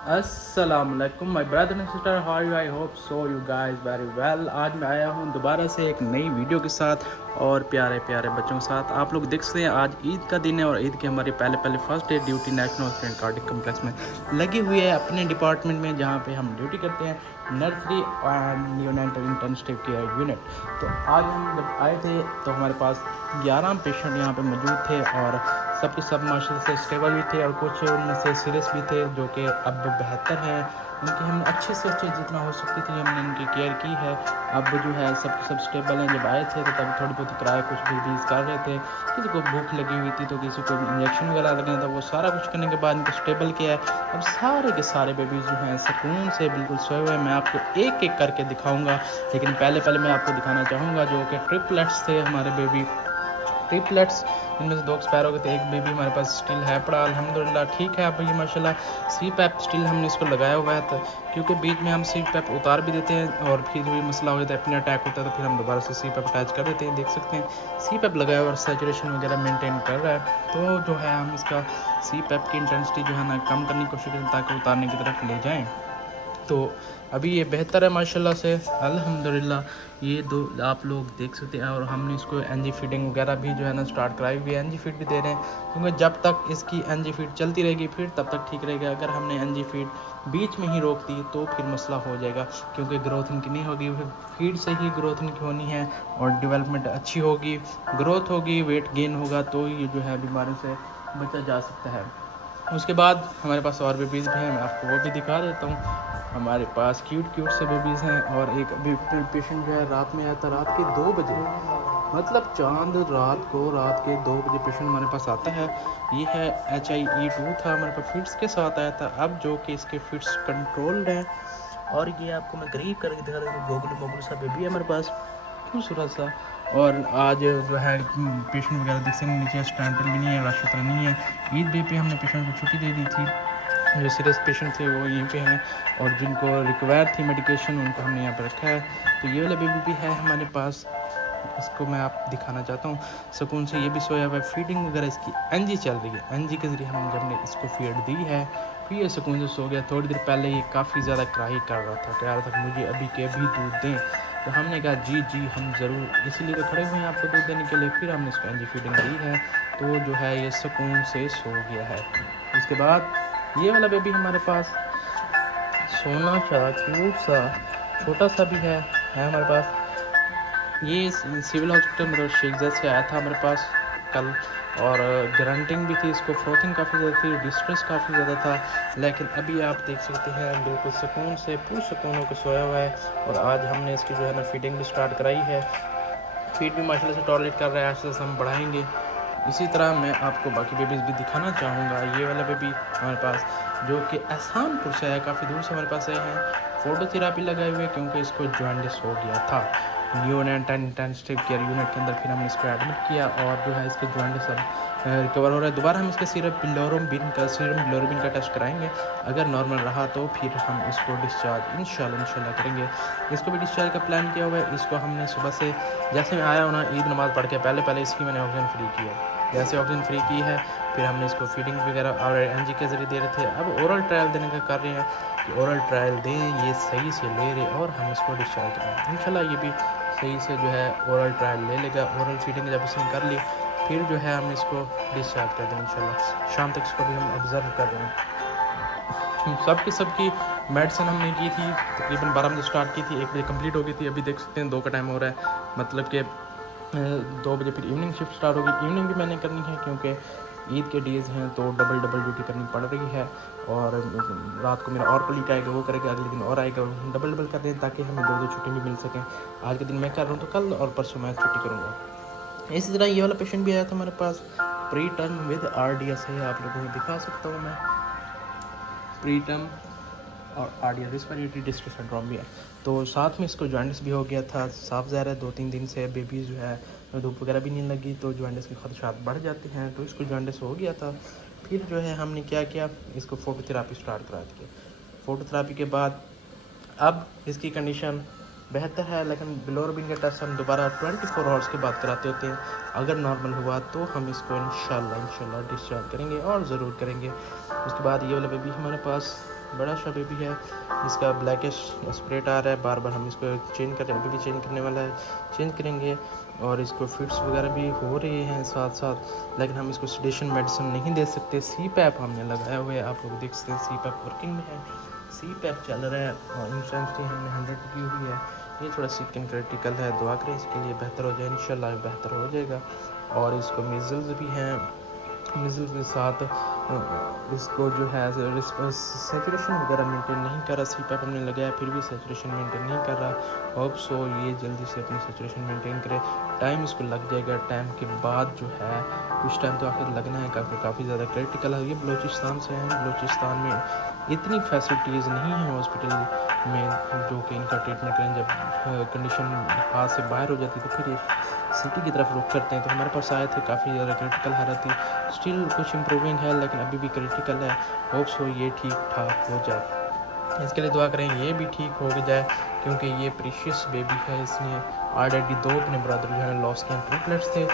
अस्सलामुअलैकुम my brother and sister, how are you? I hope so you guys very well. आज मैं आया हूँ दोबारा से एक नई वीडियो के साथ और प्यारे प्यारे बच्चों के साथ। आप लोग देख सकते हैं आज ईद का दिन है और ईद की हमारी पहले first day duty national student cardiac complex में लगी हुई है अपने डिपार्टमेंट में, जहाँ पे हम ड्यूटी करते हैं nursery and neonatal intensive care unit. तो आज हम जब आए थे तो हमारे पास 11 पेशेंट यहाँ पे मौजूद थे और सबके सब माशाल्लाह से स्टेबल भी थे और कुछ उनमें से सीरियस भी थे जो कि अब बेहतर हैं। उनकी हमने अच्छे से अच्छे जितना हो सकती थी हमने उनकी केयर की है। अब जो है सब सब स्टेबल हैं। जब आए थे तो तब थोड़ी बहुत किराए कुछ बेबीज़ कर रहे थे, किसी को भूख लगी हुई थी तो किसी को इंजेक्शन वगैरह लगना था। वो सारा कुछ करने के बाद इनको स्टेबल किया है। अब सारे के सारे बेबीज़ जो हैं सुकून से बिल्कुल सोए हुए हैं। मैं आपको एक एक करके दिखाऊँगा, लेकिन पहले मैं आपको दिखाना चाहूँगा जो कि ट्रिपलेट्स थे हमारे बेबी। ट्रिपलेट्स इनमें से 2 एक्सपायर हो गए थे, एक बेबी हमारे पास स्टिल है पड़ा, अल्हम्दुलिल्लाह ठीक है। अब ये माशाल्लाह सी पैप स्टिल हमने इसको लगाया हुआ है, तो क्योंकि बीच में हम सी पैप उतार भी देते हैं और फिर भी मसला हो जाता है, अपने अटैक होता है तो फिर हम दोबारा से सी पैप अटैच कर देते हैं। देख सकते हैं सी पैप लगाया हुआ और सैचुरेशन वगैरह मेंटेन कर रहा है। तो जो है हम इसका सी पैप की इंटेंसिटी जो है ना कम करने की कोशिश करें ताकि उतारने की तरफ ले जाएँ। तो अभी ये बेहतर है माशाल्लाह से, अल्हम्दुलिल्लाह। ये दो आप लोग देख सकते हैं और हमने इसको एनजी फीडिंग वगैरह भी जो है ना स्टार्ट कराई हुई है। एनजी फीड भी दे रहे हैं क्योंकि जब तक इसकी एनजी फीड चलती रहेगी फिर तब तक ठीक रहेगा। अगर हमने एनजी फीड बीच में ही रोक दी तो फिर मसला हो जाएगा, क्योंकि ग्रोथ इनकी नहीं होगी। फीड से ही ग्रोथ इनकी होनी है और डेवलपमेंट अच्छी होगी, ग्रोथ होगी, वेट गेन होगा, तो ये जो है बीमारी से बचा जा सकता है। उसके बाद हमारे पास और बेबीज़ भी हैं, मैं आपको वो भी दिखा देता हूँ। हमारे पास क्यूट से बेबीज़ हैं और एक अभी पेशेंट जो है रात में आया था, रात के 2 बजे, मतलब चांद रात के 2 बजे पेशेंट हमारे पास आता है। ये है HIE2 था, हमारे पास फिट्स के साथ आया था, अब जो कि इसके फिट्स कंट्रोल्ड हैं। और ये आपको मैं करीब करके दिखा रहा हूँ, गोगल सा बेबी है हमारे पास, खूबसूरत सा। और आज जो है पेशेंट वगैरह देख सकते हैं, नीचे स्टैंडल भी नहीं है, रश उतना नहीं है। ईद डे पे हमने पेशेंट को छुट्टी दे दी थी। जो सीरियस पेशेंट थे वो यहीं पे हैं और जिनको रिक्वायर थी मेडिकेशन उनको हमने यहाँ पर रखा है। तो ये वाला बेबी भी है हमारे पास, इसको मैं आप दिखाना चाहता हूँ। सुकून से ये भी सोया हुआ है। फीडिंग वगैरह इसकी एनजी चल रही है, एनजी के ज़रिए हम जब ने इसको फीड दी है फिर ये सुकून से सो गया। थोड़ी देर पहले ये काफ़ी ज़्यादा क्राई कर रहा था, कह रहा था मुझे अभी के अभी दूध दें। तो हमने कहा जी हम ज़रूर, इसीलिए तो खड़े हुए हैं आपको दूध देने के लिए। फिर हमने इसको एनजी फीडिंग दी है तो जो है ये सुकून से सो गया है। उसके बाद ये वाला बेबी हमारे पास सोना सा क्यूट सा छोटा सा भी है हमारे पास। ये सिविल हॉस्पिटल मतलब शेख से आया था हमारे पास कल, और ग्रंटिंग भी थी, इसको फ्रोथिंग काफ़ी ज़्यादा थी, डिस्ट्रेस काफ़ी ज़्यादा था, लेकिन अभी आप देख सकते हैं बिल्कुल सुकून से पुरसुकून होकर सोया हुआ है। और आज हमने इसकी जो है ना फीडिंग भी स्टार्ट कराई है। फीड भी माशाल्लाह से टॉलरेट कर रहा है, आस्ते आस्ते हम बढ़ाएंगे। इसी तरह मैं आपको बाकी बेबीज़ भी दिखाना चाहूँगा। ये वाला बेबी हमारे पास जो कि एहसानपुर से है, काफ़ी दूर से हमारे पास आए हैं। फ़ोटोथेरापी लगाए हुए क्योंकि इसको जॉन्डिस हो गया था। न्यूनेटल इंटेंसिव केयर यूनिट के अंदर फिर हमने इसको एडमिट किया और जो है इसके जॉन्डिस अब रिकवर हो रहा है। दोबारा हम इसका सीरम बिलोरुबिन का टेस्ट कराएंगे। अगर नॉर्मल रहा तो फिर हम इसको डिस्चार्ज इंशाल्लाह करेंगे। इसको भी डिस्चार्ज का प्लान किया हुआ है। इसको हमने सुबह से जैसे मैं आया हूँ ना ईद नमाज़ पढ़ के पहले इसकी मैंने ऑक्सीजन फ्री की है। जैसे ऑक्सीजन फ्री की है फिर हमने इसको फीडिंग वगैरह और एनजी के ज़रिए दे रहे थे। अब ओरल ट्रायल देने का कर रहे हैं कि ओरल ट्रायल दें, ये सही से ले रहे और हम इसको डिस्चार्ज करें इंशाल्लाह। ये भी सही से जो है ओरल ट्रायल ले लेगा। ओरल फीडिंग जब इसने कर ली फिर जो है हम इसको डिस्चार्ज कर देंगे इंशाल्लाह। शाम तक इसको भी हम ऑब्ज़र्व कर रहे हैं। सबकी मेडिसिन हमने की थी तकरीबन 12 बजे स्टार्ट की थी, 1 बजे कंप्लीट हो गई थी। अभी देख सकते हैं 2 का टाइम हो रहा है, मतलब कि 2 बजे फिर इवनिंग शिफ्ट स्टार्ट होगी। इवनिंग भी मैंने करनी है क्योंकि ईद के डेज़ हैं तो डबल ड्यूटी करनी पड़ रही है। और रात को मेरा और कलीग आएगा, वो करेगा, अगले दिन और आएगा, डबल कर दें ताकि हमें 2 छुट्टी भी मिल सकें। आज के दिन मैं कर रहा हूँ तो कल और परसों मैं छुट्टी करूँगा। इसी तरह ये वाला पेशेंट भी आया था हमारे पास, प्री टर्म विद RDS है, आप लोगों को दिखा सकता हूँ मैं। प्री टर्म और RDS रिस्पिरेटरी डिस्ट्रेस सिंड्रोम भी है, तो साथ में इसको जॉन्डिस भी हो गया था। साफ ज़ाहिर है 2-3 दिन से बेबी जो है धूप वगैरह भी नहीं लगी तो जॉन्डिस के खदशात बढ़ जाते हैं, तो इसको जॉन्डिस हो गया था। फिर जो है हमने क्या किया, इसको फोटोथेरापी स्टार्ट करा दी। फोटोथेरापी के बाद अब इसकी कंडीशन बेहतर है, लेकिन बिलोरुबिन का टेस्ट हम दोबारा 24 आवर्स के बाद कराते होते हैं। अगर नॉर्मल हुआ तो हम इसको इंशाल्लाह डिस्चार्ज करेंगे और ज़रूर करेंगे। उसके बाद ये वाला बेबी हमारे पास बड़ा सा बेबी है, इसका ब्लैकिश स्प्रेट आ रहा है, बार बार हम इसको चेंज कर रहे हैं, अभी भी चेंज करने वाला है, चेंज करेंगे। और इसको फिट्स वगैरह भी हो रहे हैं साथ साथ, लेकिन हम इसको सेडेशन मेडिसिन नहीं दे सकते। सी पैप हमने लगाया हुआ है, आप लोग देख सकते हैं सी पैप वर्किंग में है, सी पैप चल रहा है और इंटेंसिटी हमने 100 की हुई है। ये थोड़ा सी क्रिटिकल है, दुआ करें इसके लिए बेहतर हो जाए, इंशाल्लाह बेहतर हो जाएगा। और इसको मीज़ल्स भी हैं, मीज़ल्स के साथ इसको जो है सेचुरेशन वगैरह मेंटेन नहीं कर रहा, सी पैप हमने लगाया फिर भी सेचुरेशन मेंटेन नहीं कर रहा। होप सो ये जल्दी से अपनी सेचुरेशन मेंटेन करे, टाइम इसको लग जाएगा, टाइम के बाद जो है कुछ टाइम तो आखिर लगना है, काफ़ी ज़्यादा क्रिटिकल है। ये बलूचिस्तान से हैं, बलूचिस्तान में इतनी फैसिलिटीज़ नहीं हैं हॉस्पिटल में जो कि इनका ट्रीटमेंट करें। जब कंडीशन हाथ से बाहर हो जाती है तो फिर सिटी की तरफ रुख करते हैं। तो हमारे पास आए थे, काफ़ी ज़्यादा क्रिटिकल हालत थी, स्टिल कुछ इम्प्रूविंग है लेकिन अभी भी क्रिटिकल है। होप्स हो ये ठीक ठाक हो जाए, इसके लिए दुआ करें ये भी ठीक हो जाए, क्योंकि ये प्रीशियस बेबी है। इसने ऑलरेडी 2 अपने ब्रदर जो है लॉस किए, ट्रिपलेट्स थे,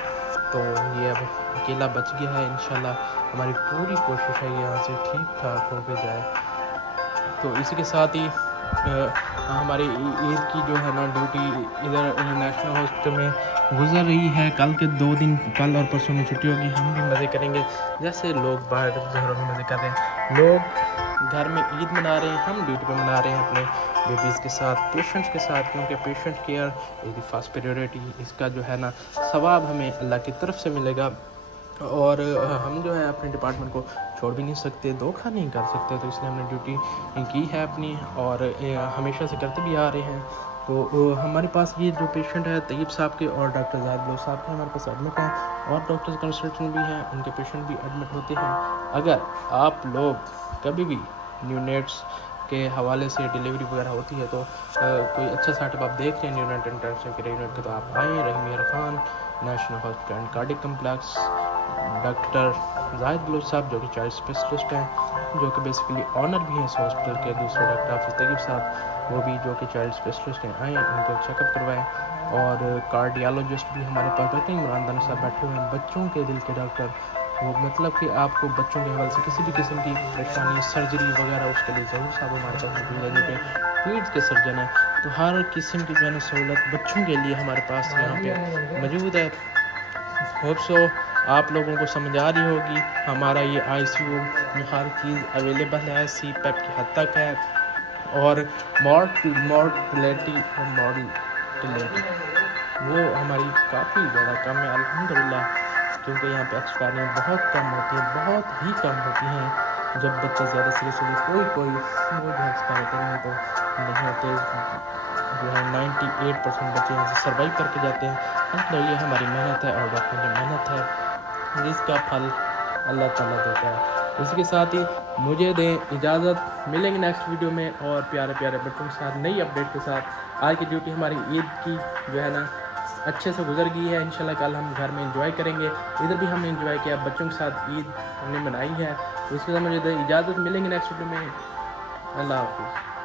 तो ये अब अकेला बच गया है। इंशाल्लाह हमारी पूरी कोशिश है यहाँ से ठीक ठाक हो जाए। तो इसी के साथ ही हमारी ईद की जो है ना ड्यूटी इधर नेशनल हॉस्पिटल में गुजर रही है। कल के 2 दिन, कल और परसों में छुट्टी होगी, हम भी मज़े करेंगे जैसे लोग बाहर घरों में मज़े कर रहे हैं। लोग घर में ईद मना रहे हैं, हम ड्यूटी पे मना रहे हैं अपने बेबीज़ के साथ, पेशेंट्स के साथ, क्योंकि patient care is the first priority. इसका जो है ना सवाब हमें अल्लाह की तरफ से मिलेगा और हम जो है अपने डिपार्टमेंट को छोड़ भी नहीं सकते, धोखा नहीं कर सकते। तो इसलिए हमने ड्यूटी की है अपनी और हमेशा से करते भी आ रहे हैं। तो हमारे पास ये जो पेशेंट है तैयब साहब के और डॉक्टर ज़ाहिद बलोच साहब के हमारे पास एडमिट हैं, और डॉक्टर कंसल्टेंट भी हैं, उनके पेशेंट भी एडमिट होते हैं। अगर आप लोग कभी भी न्यूनेट्स के हवाले से डिलीवरी वगैरह होती है तो कोई अच्छा सेटअप आप देख रहे हैं न्यूनेट इंटरनेशनल के यूनिट के, तो आप आएँ Rahim Khan national hospital and cardiac complex. Doctor Zahid Baloch sahab जो कि चाइल्ड स्पेशलिस्ट हैं, जो कि बेसिकली ऑनर भी हैं इस हॉस्पिटल के। दूसरे डॉक्टर हाफिज़ तैयब साहब वो भी जो कि चाइल्ड स्पेशलिस्ट हैं, आएँ उनको चेकअप करवाएं। और कार्डियोलॉजिस्ट भी हमारे पास डॉक्टर इमरान दानिश साहब बैठे हुए हैं, बच्चों के दिल के डॉक्टर। वो मतलब कि आपको बच्चों के हवाले से किसी भी किस्म की परेशानी, सर्जरी वगैरह, उसके लिए ज़रूर साहब हमारे पास मौजूद है, जो कि पीड्स के सर्जन हैं। तो हर किस्म की जो है ना सहूलत बच्चों के लिए हमारे पास यहाँ पे मौजूद है। होप सो आप लोगों को समझ आ रही होगी, हमारा ये ICU में हर चीज़ अवेलेबल है, सी पैप की हद तक है। और मॉर्टलिटी वो हमारी काफ़ी ज़्यादा कम है अल्हम्दुलिल्लाह, क्योंकि यहाँ पे एक्सपायरियाँ बहुत कम होती हैं, बहुत ही कम होती हैं। जब बच्चा ज़्यादा सीरियस होगी कोई वो जो एक्सपायर नहीं तो नहीं होते, जो है 98% बच्चे यहाँ से सर्वाइव करके जाते हैं। तो ये हमारी मेहनत है और डॉक्टर की मेहनत है, जिसका फल अल्लाह ताला देता है। इसी के साथ ही मुझे दें इजाज़त, मिलेंगे नेक्स्ट वीडियो में और प्यारे प्यारे बच्चों के साथ नई अपडेट के साथ। आज की ड्यूटी हमारी ईद की जो है ना अच्छे से गुजर गई है, इंशाल्लाह कल हम घर में एंजॉय करेंगे। इधर भी हमने एंजॉय किया, बच्चों के साथ ईद हमने मनाई है। तो इसके साथ मुझे इजाज़त, मिलेंगे नेक्स्ट वीडियो में। अल्लाह हाफिज़।